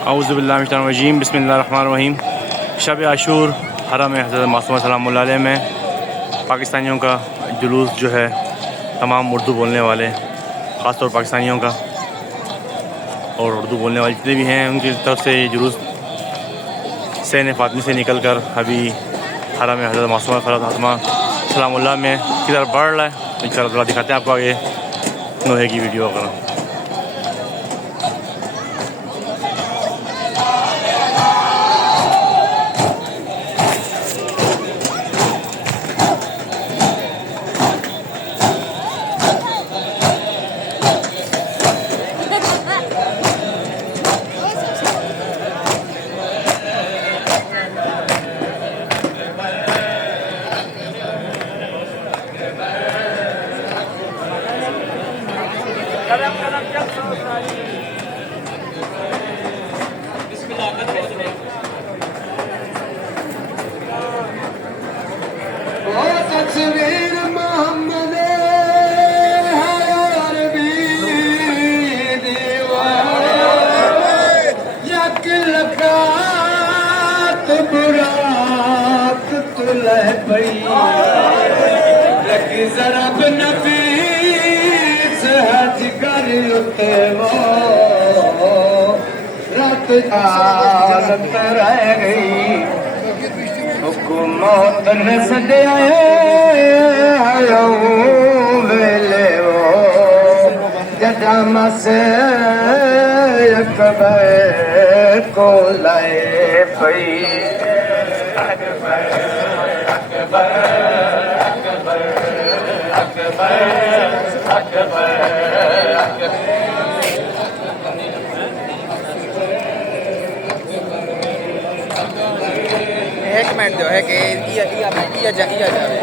औज़ुबिल्लाहिमिनश्शैतानिर्रजीम बिस्मिल्लाहिर्रहमानिर्रहीम। शब आशूर हरम हज़रत मासूमा सलामुल्लाह अलैह में पाकिस्तानियों का जुलूस जो है, तमाम उर्दू बोलने वाले ख़ास तौर पाकिस्तानियों का और उर्दू बोलने वाले जितने भी हैं उनकी तरफ से ये जुलूस सैन फ़ातिमी से निकल कर अभी हरम हज़रत मासूमा सलामुल्लाह में की तरफ बढ़ रहा है। इंशाअल्लाह दिखाते हैं आपको आगे नोहे की वीडियो वगैरह। रह गई हुकूमत न सदिया वेले वो जदम से अकबर को लाए पई अकबर अकबर अकबर अकबर अकबर एक मिनट जो है कि या जावे